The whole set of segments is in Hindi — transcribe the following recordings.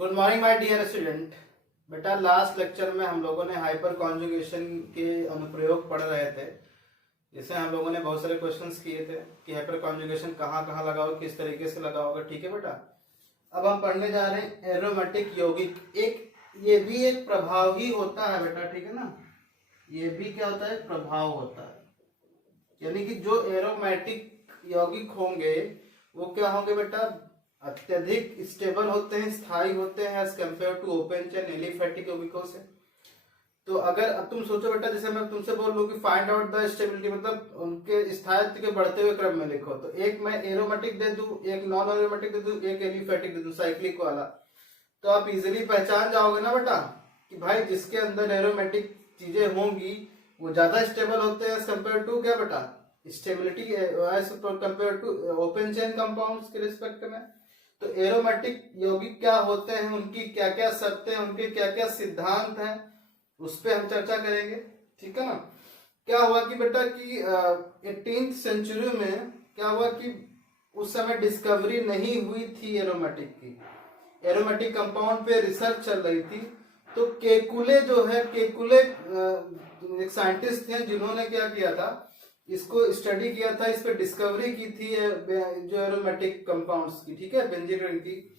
Good morning my dear student. बेटा लास्ट लेक्चर में हम लोगों ने हाइपर कॉन्जुगेशन के अनुप्रयोग पढ़ रहे थे, जिसमें हम लोगों ने बहुत सारे क्वेश्चंस किए थे कि हाइपर कॉन्जुगेशन कहाँ कहाँ लगाओ, किस तरीके से लगाओगे। ठीक है बेटा, अब हम पढ़ने जा रहे हैं एरोमेटिक यौगिक। ये भी एक प्रभाव ही होता है बेटा, ठीक है ना। ये भी क्या होता है, प्रभाव होता है। यानी कि जो एरोमेटिक यौगिक होंगे वो क्या होंगे बेटा, अत्यधिक स्टेबल होते हैं, स्थायी होते हैं as compare to open chain aliphatic यौगिकों से। तो अगर अब तुम सोचो बेटा, जैसे मैं तुमसे बोल लूं कि फाइंड आउट द स्टेबिलिटी, मतलब उनके स्थायित्व के बढ़ते हुए क्रम में लिखो, तो एक मैं एरोमेटिक दे दूं, एक नॉन एरोमेटिक दे दूं, एक एलिफैटिक दे दूं, साइक्लिक वाला, तो आप इजिली पहचान जाओगे ना बेटा कि भाई जिसके अंदर एरोमेटिक चीजें होंगी वो ज्यादा स्टेबल होते हैं एज कम्पेयर टू क्या बेटा, stability as compare to open chain compounds के रिस्पेक्ट में। तो एरोमेटिक यौगिक क्या होते हैं, उनकी क्या क्या शर्तें, उनके क्या क्या सिद्धांत हैं, उस पर हम चर्चा करेंगे। ठीक है ना। क्या हुआ कि बेटा कि 18th सेंचुरी में क्या हुआ कि उस समय डिस्कवरी नहीं हुई थी एरोमेटिक की, एरोमेटिक कंपाउंड पे रिसर्च चल रही थी। तो केकुले जो है, केकुले एक साइंटिस्ट थे जिन्होंने क्या किया था, इसको स्टडी किया था, इस पे डिस्कवरी की थी जो एरोमेटिक कंपाउंड्स की, ठीक है, बेंजीन रिंग की।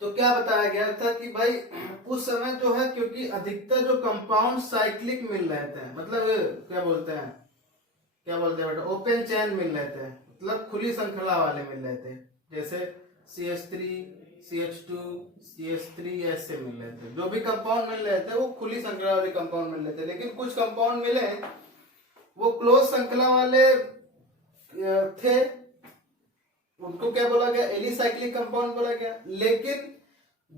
तो क्या बताया गया था कि भाई उस समय जो है, क्योंकि अधिकतर जो कंपाउंड साइक्लिक मिल रहे थे, मतलब क्या बोलते हैं बेटा, ओपन चेन मिल रहे थे, मतलब खुली श्रृंखला वाले मिल रहे थे, जैसे CH3, CH2, CH3 ऐसे मिल रहे थे। जो भी कंपाउंड मिल रहे थे वो खुली श्रृंखला वाले कंपाउंड मिल रहे थे। लेकिन कुछ कंपाउंड मिले वो क्लोज श्रृंखला वाले थे, उनको क्या बोला गया, एलिसाइक्लिक कंपाउंड बोला गया। लेकिन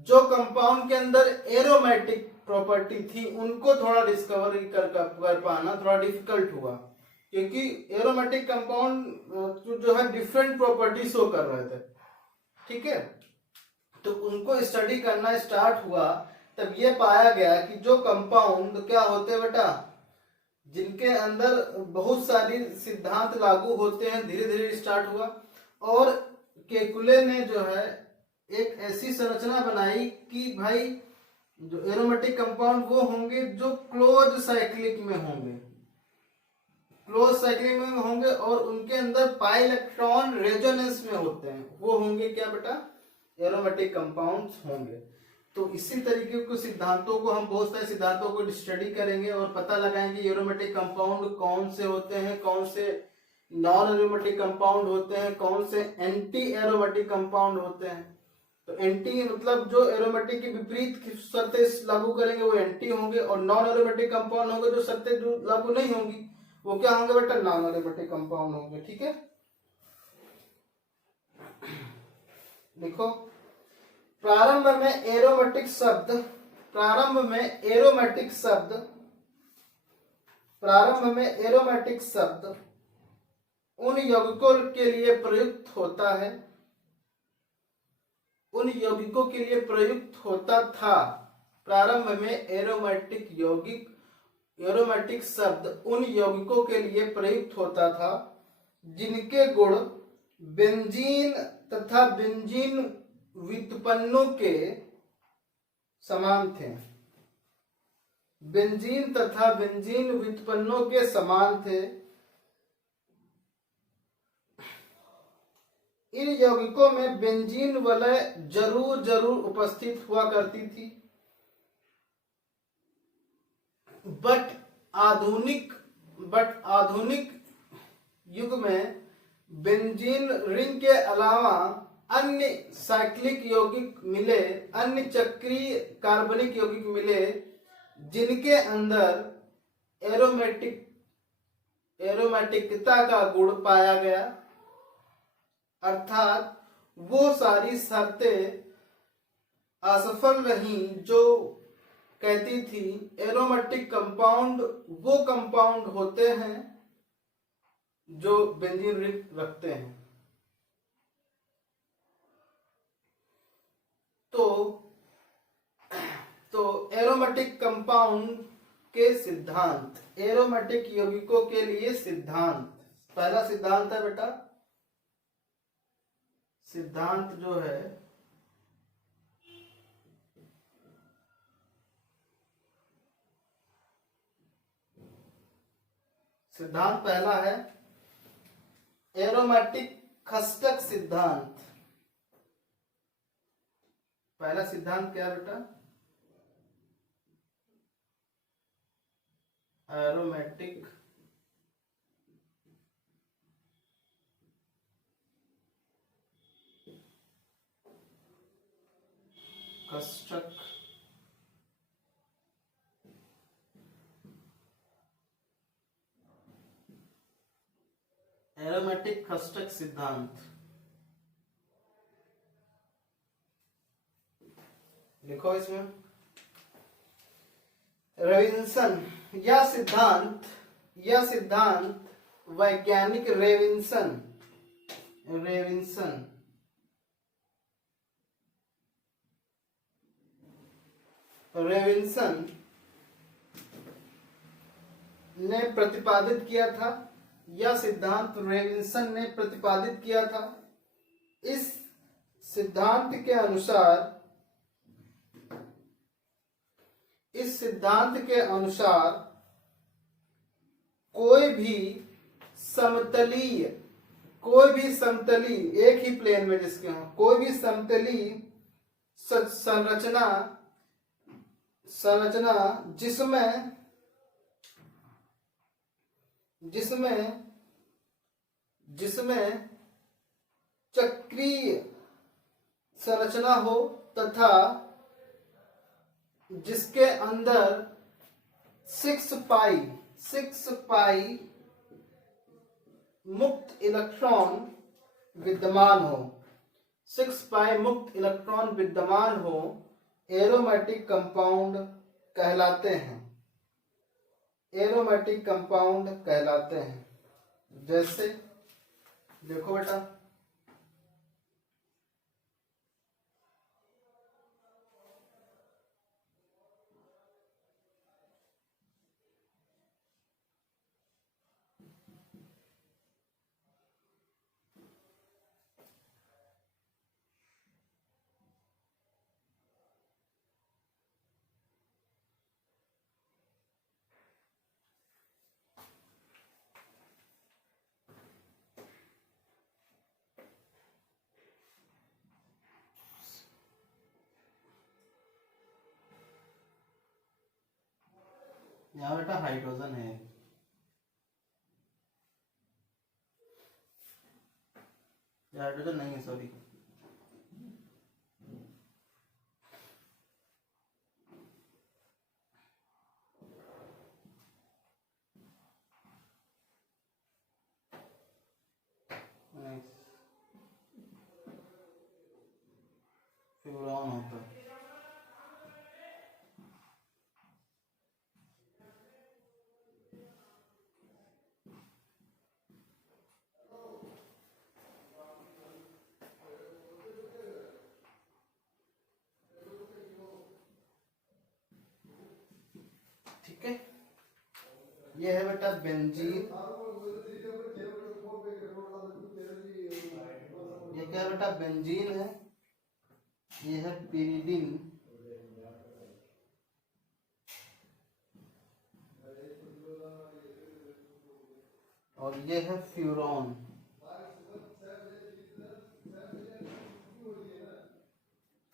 जो कंपाउंड के अंदर एरोमेटिक प्रॉपर्टी थी उनको थोड़ा डिस्कवरी कर पाना थोड़ा डिफिकल्ट हुआ, क्योंकि एरोमेटिक कंपाउंड जो है डिफरेंट प्रॉपर्टी शो कर रहे थे। ठीक है, तो उनको स्टडी करना स्टार्ट हुआ, तब ये पाया गया कि जो कंपाउंड क्या होते बेटा, जिनके अंदर बहुत सारी सिद्धांत लागू होते हैं, धीरे धीरे स्टार्ट हुआ। और केकुले ने जो है एक ऐसी संरचना बनाई कि भाई जो एरोमेटिक कंपाउंड वो होंगे जो क्लोज साइक्लिक में होंगे, क्लोज साइक्लिक में होंगे, और उनके अंदर पाई इलेक्ट्रॉन रेजोनेंस में होते हैं, वो होंगे क्या बेटा, एरोमेटिक कंपाउंड्स होंगे। तो इसी तरीके के सिद्धांतों को हम बहुत सारे सिद्धांतों को स्टडी करेंगे और पता लगाएंगे एरोमेटिक कंपाउंड कौन से होते हैं, कौन से नॉन एरोमेटिक कंपाउंड होते हैं, कौन से एंटी एरोमेटिक कंपाउंड होते हैं। तो एंटी मतलब जो एरोमेटिक की विपरीत शर्तें लागू करेंगे वो एंटी होंगे, और नॉन एरोमेटिक कंपाउंड होंगे जो शर्तें जो लागू नहीं होंगी वो क्या होंगे बेटा, नॉन एरोमेटिक कंपाउंड होंगे। ठीक है, देखो प्रारंभ में एरोमेटिक शब्द उन यौगिकों के लिए प्रयुक्त था। प्रारंभ में एरोमेटिक शब्द उन यौगिकों के लिए प्रयुक्त होता था जिनके गुण बेंजीन तथा बेंजीन व्युत्पन्नों के समान थे। बेंजीन तथा बेंजीन व्युत्पन्नों के समान थे। इन यौगिकों में बेंजीन वलय जरूर उपस्थित हुआ करती थी, बट आधुनिक युग में बेंजीन रिंग के अलावा अन्य साइक्लिक यौगिक मिले, अन्य चक्रीय कार्बनिक यौगिक मिले जिनके अंदर एरोमेटिकता का गुण पाया गया। अर्थात वो सारी शर्तें असफल रहीं जो कहती थी एरोमेटिक कंपाउंड वो कंपाउंड होते हैं जो बेंजीन रिंग रखते हैं। तो एरोमेटिक कंपाउंड के सिद्धांत, एरोमेटिक यौगिकों के लिए सिद्धांत, पहला सिद्धांत है बेटा, सिद्धांत जो है सिद्धांत पहला है एरोमेटिक खस्टक सिद्धांत। पहला सिद्धांत क्या बेटा? एरोमेटिक खस्टक एरोमेटिक खस्टक सिद्धांत। लिखो इसमें रेविन्सन। यह सिद्धांत वैज्ञानिक रेविन्सन ने प्रतिपादित किया था। यह सिद्धांत रेविन्सन ने प्रतिपादित किया था। इस सिद्धांत के अनुसार कोई भी समतलीय एक ही प्लेन में जिसके हो कोई भी समतलीय संरचना जिसमें चक्रीय संरचना हो तथा जिसके अंदर 6 पाई मुक्त इलेक्ट्रॉन विद्यमान हो एरोमेटिक कंपाउंड कहलाते हैं। जैसे देखो बेटा, यहाँ बेटा हाइड्रोजन है, हाइड्रोजन नहीं है, सॉरी। फ्यूरॉन होता है। ठीक है, ये है बेटा बेंजीन। ये क्या है बेटा? बेंजीन है। ये है पिरिडिन। और ये है फ्यूरॉन।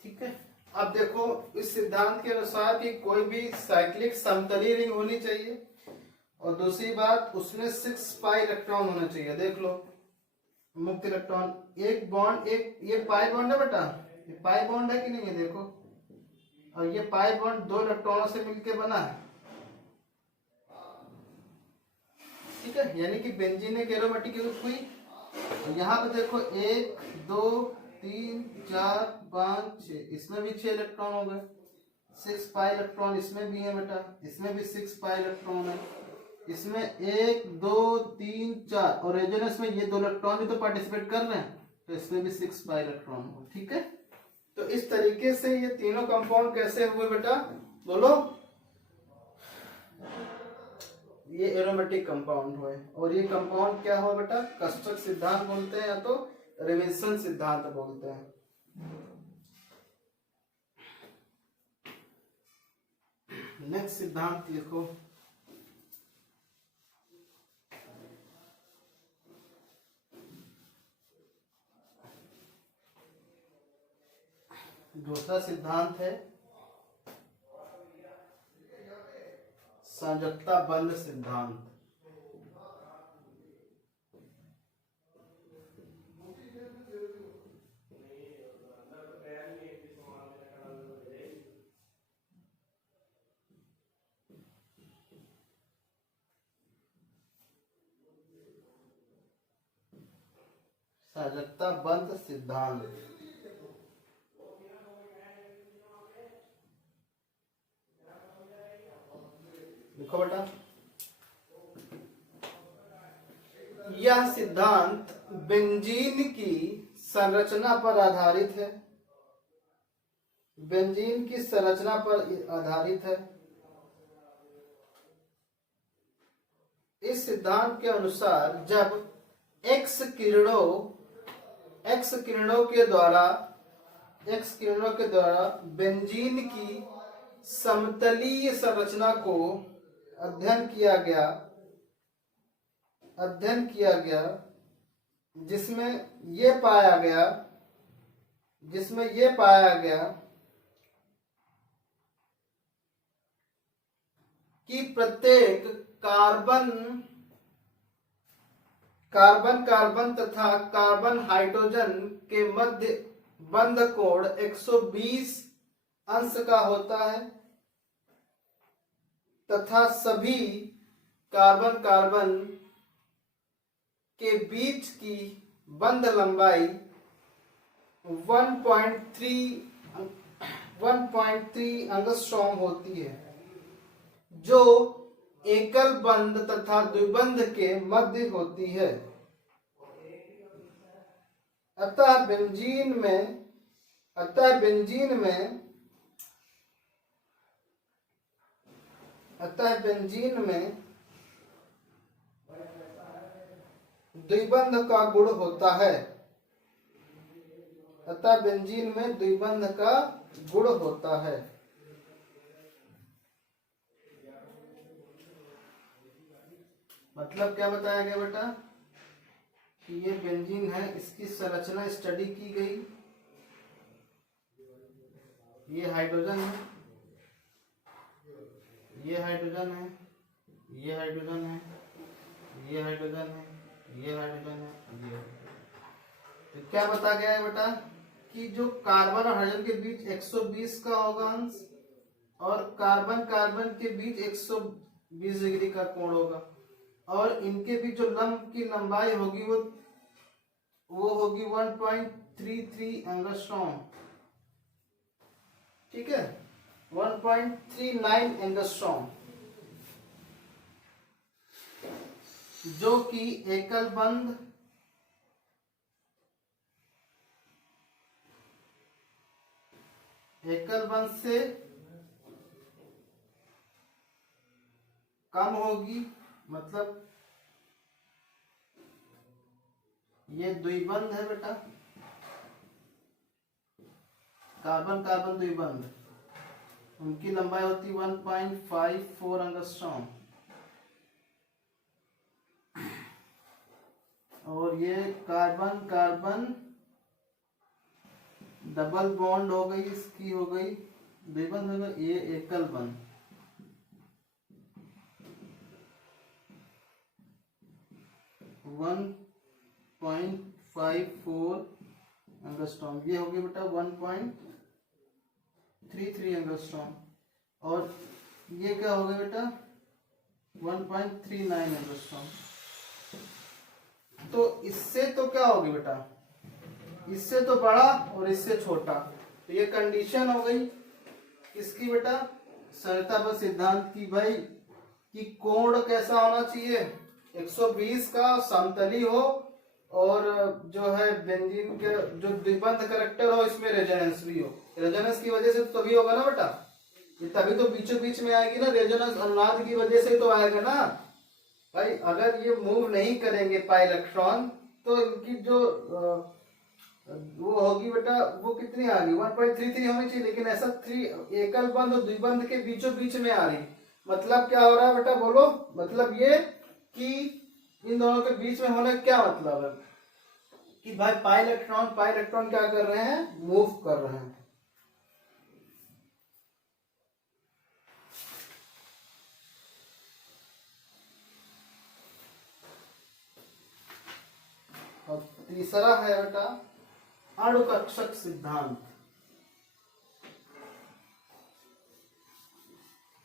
ठीक है, अब देखो इस सिद्धांत के अनुसार कि कोई भी साइक्लिक समतलीय रिंग होनी चाहिए और दूसरी बात उसमें 6 पाई इलेक्ट्रॉन होना चाहिए। देख लो मुक्त इलेक्ट्रॉन, एक बॉन्ड, एक ये पाई बॉन्ड है बेटा, ये पाई बॉन्ड है कि नहीं है? देखो, और ये पाई बॉन्ड 2 इलेक्ट्रॉनों से मिलकर बना है। ठीक है, यानी कि बेंजीन एक एरोमेटिक ग्रुप हुई। और यहाँ पे देखो 1 2 3 4 5 6, इसमें भी 6 इलेक्ट्रॉन हो गए। 6 पाई इलेक्ट्रॉन इसमें भी है बेटा, इसमें भी 6 पाई इलेक्ट्रॉन है। इसमें 1 2 3 4 और रेजोनेंस में ये 2 इलेक्ट्रॉन भी तो पार्टिसिपेट कर रहे हैं, तो इसमें भी 6 पाई इलेक्ट्रॉन हो। ठीक है, तो इस तरीके से ये तीनों कंपाउंड कैसे हुए बेटा? बोलो, ये एरोमेटिक कंपाउंड हुए। और ये कंपाउंड क्या हुआ बेटा? कस्टक सिद्धांत बोलते हैं या तो रेविन्सन सिद्धांत बोलते हैं। नेक्स्ट सिद्धांत लिखो, दूसरा सिद्धांत है संयोजकता बंध सिद्धांत। संयोजकता बंध सिद्धांत देखो बेटा, यह सिद्धांत बेंजीन की संरचना पर आधारित है। बेंजीन की संरचना पर आधारित है। इस सिद्धांत के अनुसार जब एक्स किरणों के द्वारा बेंजीन की समतलीय संरचना को अध्ययन किया गया जिसमें ये पाया गया कि प्रत्येक कार्बन तथा कार्बन हाइड्रोजन के मध्य बंध कोण 120 अंश का होता है तथा सभी कार्बन के बीच की बंध लंबाई 1.3 एंगस्ट्रॉम होती है, जो एकल बंध तथा द्विबंध के मध्य होती है। अतः बेंजीन में द्विबंध का गुण होता है। मतलब क्या बताया गया बेटा कि ये बेंजीन है, इसकी संरचना स्टडी की गई। ये हाइड्रोजन है, ये हाइड्रोजन है, ये हाइड्रोजन है, ये हाइड्रोजन है, ये हाइड्रोजन है, ये। तो क्या बताया गया है बेटा कि जो कार्बन और हाइड्रोजन के बीच 120 का होगा अंश और कार्बन के बीच 120 डिग्री का कोण होगा और इनके बीच जो लंब की लंबाई होगी वो होगी 1.33 एंगस्ट्रॉम। ठीक है, 1.39 एंगस्ट्रॉम, जो कि एकल बंध से कम होगी। मतलब ये द्विबंध है बेटा, कार्बन द्विबंध, उनकी लंबाई होती 1.54 एंगस्ट्रॉम और ये कार्बन डबल बॉन्ड हो गई, इसकी हो गई द्विबंध हो गई, ये एकल बंध। वन 1.54 एंगस्ट्रॉम, ये हो गई बेटा 1.33 एंगस्ट्रॉम और ये क्या हो गया बेटा 1.39 एंगस्ट्रॉम। तो इससे तो क्या होगी बेटा, इससे तो बड़ा और इससे छोटा। तो ये कंडीशन हो गई इसकी बेटा संयोजकता बंध सिद्धांत की भाई कि कोण कैसा होना चाहिए 120 का, समतली हो और जो है बेंजीन के जो द्विबंध करैक्टर हो इसमें रेजोनेंस भी हो। रेजोनेंस की वजह से तो तभी होगा ना बेटा, ये तभी तो बीचों बीच में आएगी ना, रेजोनेंस अनुनाद की वजह से तो आएगा ना भाई। अगर ये मूव नहीं करेंगे पाई इलेक्ट्रॉन तो इनकी जो वो होगी बेटा वो कितनी आ रही 1.33 होनी चाहिए, लेकिन ऐसा 3 एकल बंध और द्विबंध के बीचों बीच में आ रही। मतलब क्या हो रहा है बेटा बोलो, मतलब ये कि इन दोनों के बीच में होने क्या मतलब है कि भाई पाई इलेक्ट्रॉन क्या कर रहे हैं, मूव कर रहे हैं। तीसरा है बेटा अणुकक्षक सिद्धांत।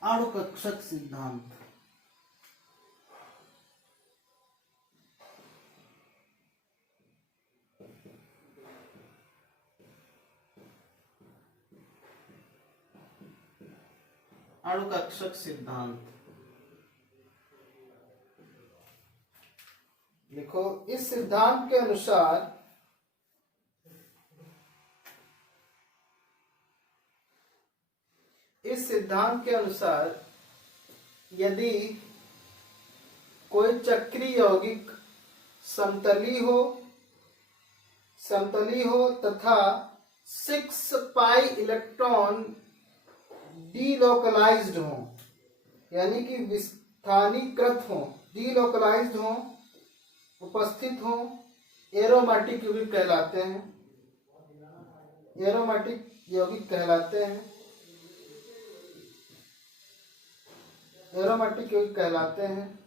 अणुकक्षक सिद्धांत अणुकक्षक सिद्धांत देखो, इस सिद्धांत के अनुसार यदि कोई चक्रीय यौगिक समतली हो तथा 6 पाई इलेक्ट्रॉन डीलोकलाइज्ड हो, यानी कि विस्थानीकृत हो, डीलोकलाइज्ड हो, उपस्थित हो, एरोमेटिक यौगिक कहलाते हैं। एरोमेटिक यौगिक कहलाते हैं। एरोमेटिक यौगिक कहलाते हैं।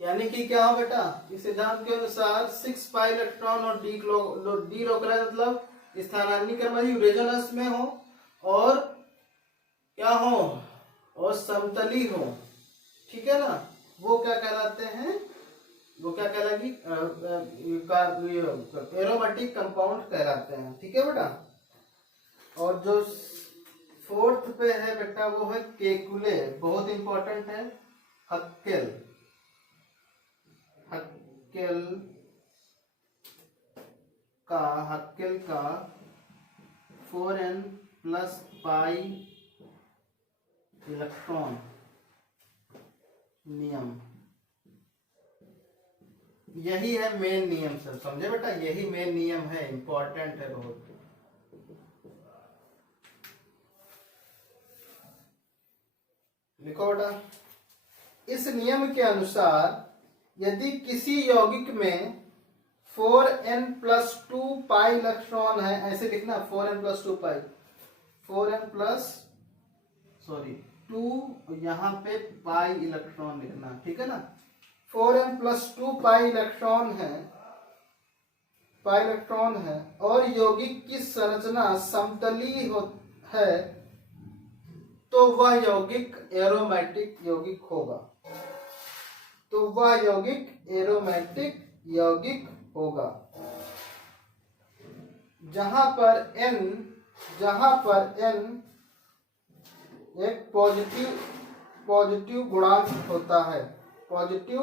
यानी कि क्या हो बेटा, इस सिद्धांत के अनुसार 6 पाई इलेक्ट्रॉन और डीलोकलाइज मतलब स्थानांतरीकरण यूरेजनस में हो और क्या हो, और समतली हो, ठीक है ना, वो क्या कहलाते हैं, वो क्या कहलाएगी, एरोमेटिक कंपाउंड कहलाते हैं। ठीक है बेटा। और जो 4th पे है बेटा वो है केकुले, बहुत इंपॉर्टेंट है। हक्केल का 4n प्लस पाई इलेक्ट्रॉन नियम, यही है मेन नियम सर, समझे बेटा, यही मेन नियम है, इंपॉर्टेंट है बहुत। लिखो बेटा, इस नियम के अनुसार यदि किसी यौगिक में 4n प्लस 2 पाई इलेक्ट्रॉन है, ऐसे लिखना 4n प्लस 2 पाई, 4n प्लस 2 यहाँ पे पाई इलेक्ट्रॉन लिखना, ठीक है ना। 4n प्लस 2 पाई इलेक्ट्रॉन है और यौगिक की संरचना समतली है, तो वह यौगिक एरोमेटिक यौगिक होगा। तो वह यौगिक एरोमेटिक यौगिक होगा जहां पर n एक पॉजिटिव गुणांक होता है, पॉजिटिव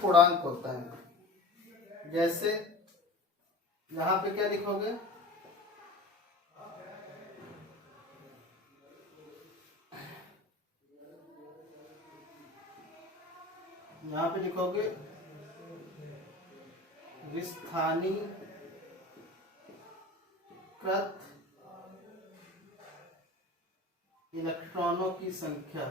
पूर्णांक होता है। जैसे यहां पे क्या लिखोगे, यहां पे लिखोगे विस्थानीकृत इलेक्ट्रॉनों की संख्या,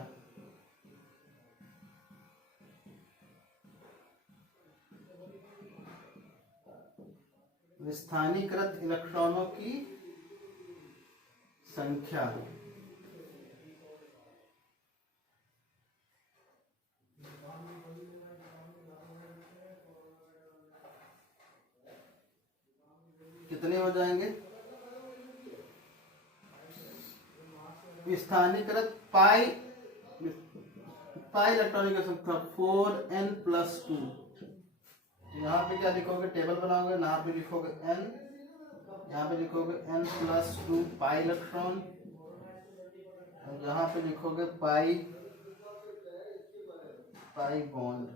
विस्थानीकृत इलेक्ट्रॉनों की संख्या। कितने हो जाएंगे, विस्थानीकृत पाई इलेक्ट्रॉन की संख्या 4n प्लस 2। यहाँ पे क्या लिखोगे, टेबल बनाओगे, यहाँ पे लिखोगे n, यहाँ पे लिखोगे n प्लस 2 पाई इलेक्ट्रॉन, यहाँ पे लिखोगे पाई बॉन्ड।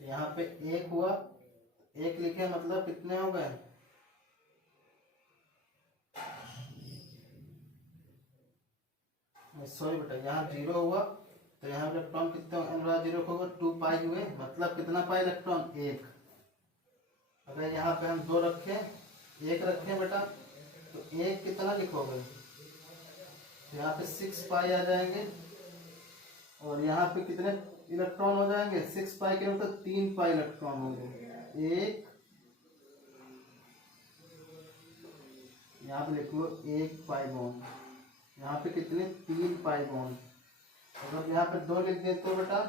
यहाँ पे 1 हुआ, 1 लिखे मतलब कितने हो गए, सॉरी बेटा, यहाँ 0 हुआ तो यहाँ इलेक्ट्रॉन कितने, n 0 होगा 2 पाई हुए, मतलब कितना पाई इलेक्ट्रॉन, 1। अगर यहाँ पे हम 2 रखें, 1 रखें बेटा, तो 1 कितना लिखोगे, यहाँ पे 6 पाई आ जाएंगे, और यहाँ पे कितने इलेक्ट्रॉन हो जाएंगे, 6 पाई के मतलब 3 पाई इलेक्ट्रॉन होंगे। एक, यहाँ पे लिख लो 1 पाई बॉन्ड, यहाँ पे कितने 3 पाई बॉन्ड। अगर यहाँ पे 2 लिख देते हो बेटा,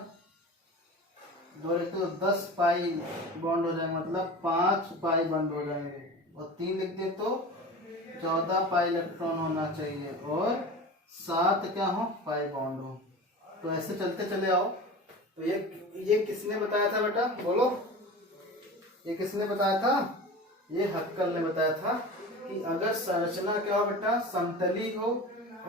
2 लिखते हो 10 पाई बॉन्ड हो जाएंगे, मतलब 5 पाई बंद हो जाएंगे। और 3 लिख दे तो 14 पाई इलेक्ट्रॉन होना चाहिए और 7 क्या हो पाई बॉन्ड हो। तो ऐसे चलते चले आओ। तो ये किसने बताया था बेटा, बोलो, ये किसने बताया था? ये हक्कल ने बताया था कि अगर संरचना क्या हो बेटा, समतली हो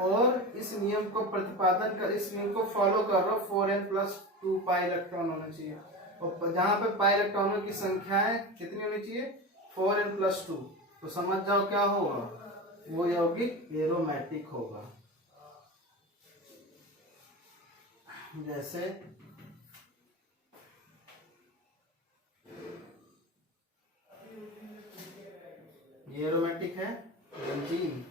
और इस नियम को प्रतिपादन कर, इस नियम को फॉलो कर रहा हो, 4n+2 पाई इलेक्ट्रॉन होना चाहिए। और जहाँ पे पाई इलेक्ट्रॉनों की संख्याएं कितनी होनी चाहिए, 4n+2। तो समझ जाओ क्या होगा, वो यौगिक एरोमेटिक होगा। जैसे ये एरोमेटिक है बेंजीन,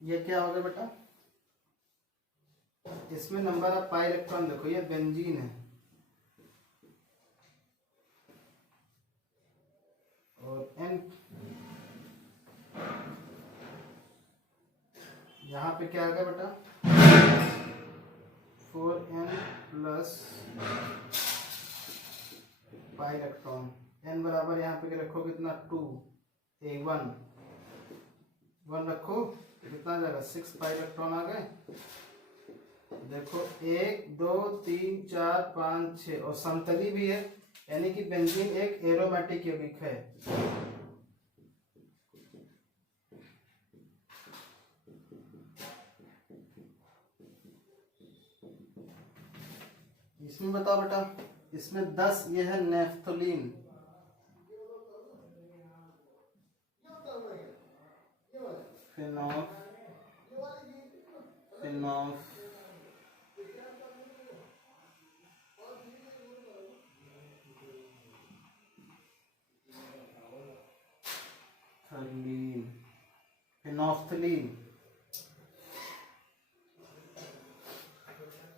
ये क्या होगा बेटा, इसमें नंबर ऑफ पाई इलेक्ट्रॉन देखो, ये बेंजीन है और n यहाँ पे क्या आएगा बेटा, 4n+ पाई इलेक्ट्रॉन। n बराबर यहाँ पे रखो कितना, 2, 1 रखो, कितना जाएगा, 6 पाई इलेक्ट्रॉन आ गए। देखो 1 2 3 4 5 6 और समतली भी है, यानी कि बेंजीन एक एरोमेटिक यौगिक है। इसमें बताओ बेटा, इसमें 10 ये है नेफ्थलीन, फिनॉफ फिनोफ्थलीन।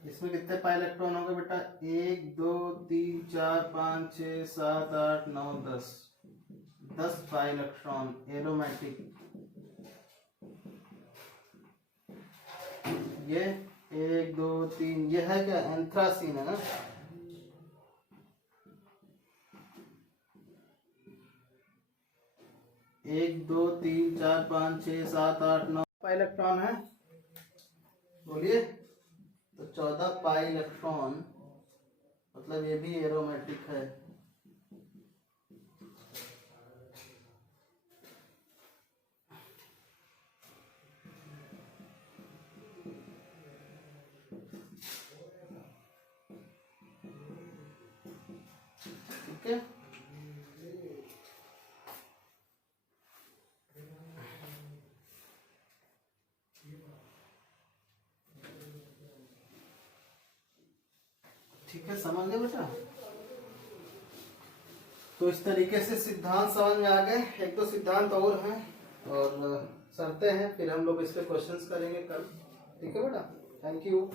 इसमें कितने पाई इलेक्ट्रॉन होंगे बेटा, 1 2 3 4 5 6 7 8 9 10 पाई इलेक्ट्रॉन एरोमेटिक। ये 1 2 3 ये है क्या, एंथ्रासीन है ना। 1 2 3 4 5 6 7 8 9 पाई इलेक्ट्रॉन है, बोलिए। तो 14 पाई इलेक्ट्रॉन, मतलब ये भी एरोमेटिक है। ठीक है, ठीक है, समझ गए बेटा। तो इस तरीके से सिद्धांत समझ में आ गए। 1-2 सिद्धांत और हैं और शर्तें हैं, फिर हम लोग इस पे क्वेश्चंस करेंगे कल। ठीक है बेटा, थैंक यू।